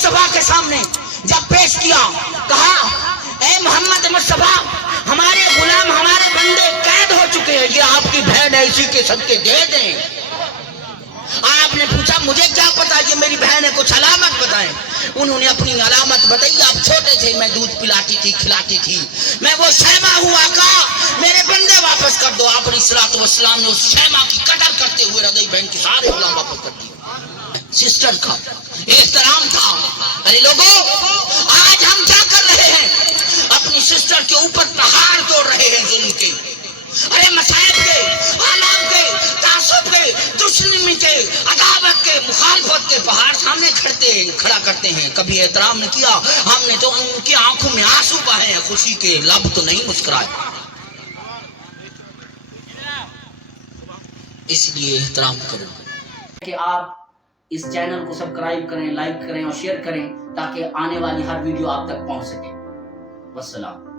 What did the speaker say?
मुस्तफा के सामने जब पेश किया, कहा ए मोहम्मद मुस्तफा, हमारे गुलाम हमारे बंदे कैद हो चुके हैं, ये आपकी बहन है, इसी के सदके दे दें। आपने पूछा मुझे क्या पता, ये मेरी बहन है, कुछ अलामत बताएं। उन्होंने अपनी अलामत बताई। आप छोटे थे, मैं दूध पिलाती थी, खिलाती थी, मैं वो शैमा हूँ आका, मेरे बंदे वापस कर दो। आप अलैहिस्सलाम ने उस शैमा की कदर करते हुए रज़ई बहन के सारे गुलाम वापस कर दिए। सिस्टर का एहतराम था। अरे लोगों, आज हम क्या कर रहे हैं? अपनी सिस्टर के ऊपर पहाड़ तोड़ रहे हैं जुल्म के। अरे मसाइब के, आलाम के, तासुब के, दुश्मनी के, अदावत के, मुखालफत के पहाड़ सामने खड़ा करते हैं। कभी एहतराम नहीं किया हमने, तो उनकी आंखों में आंसू बहे हैं, खुशी के लब तो नहीं मुस्कुराए। इसलिए एहतराम करो कि आप इस चैनल को सब्सक्राइब करें, लाइक करें और शेयर करें, ताकि आने वाली हर वीडियो आप तक पहुंच सके। वस्सलाम।